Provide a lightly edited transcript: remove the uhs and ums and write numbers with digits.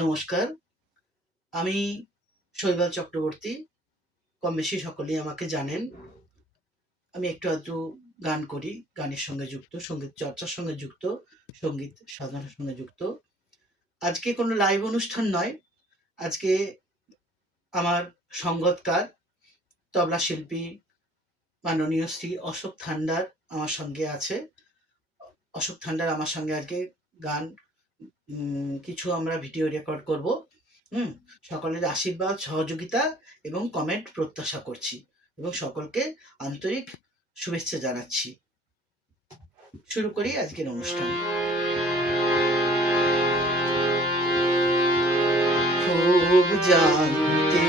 নমস্কার, আমি শৈবাল চক্রবর্তী। কম বেশি সকলেই আমাকে জানেন। আমি একটু আধটু গান করি, গানের সঙ্গে যুক্ত, সঙ্গীত চর্চার সঙ্গে যুক্ত, সঙ্গীত সাধনার সঙ্গে যুক্ত। আজকে কোনো লাইভ অনুষ্ঠান নয়, আজকে আমার সঙ্গতকার তবলা শিল্পী মাননীয় শ্রী অশোক থান্ডার আমার সঙ্গে আছে। অশোক থান্ডার আমার সঙ্গে আজকে গান কিছু আমরা ভিডিও রেকর্ড করব। সকলের আশীর্বাদ, সহযোগিতা এবং কমেন্ট প্রত্যাশা করছি এবং সকলকে আন্তরিক শুভেচ্ছা জানাচ্ছি। শুরু করি আজকের অনুষ্ঠান। খুব জানতে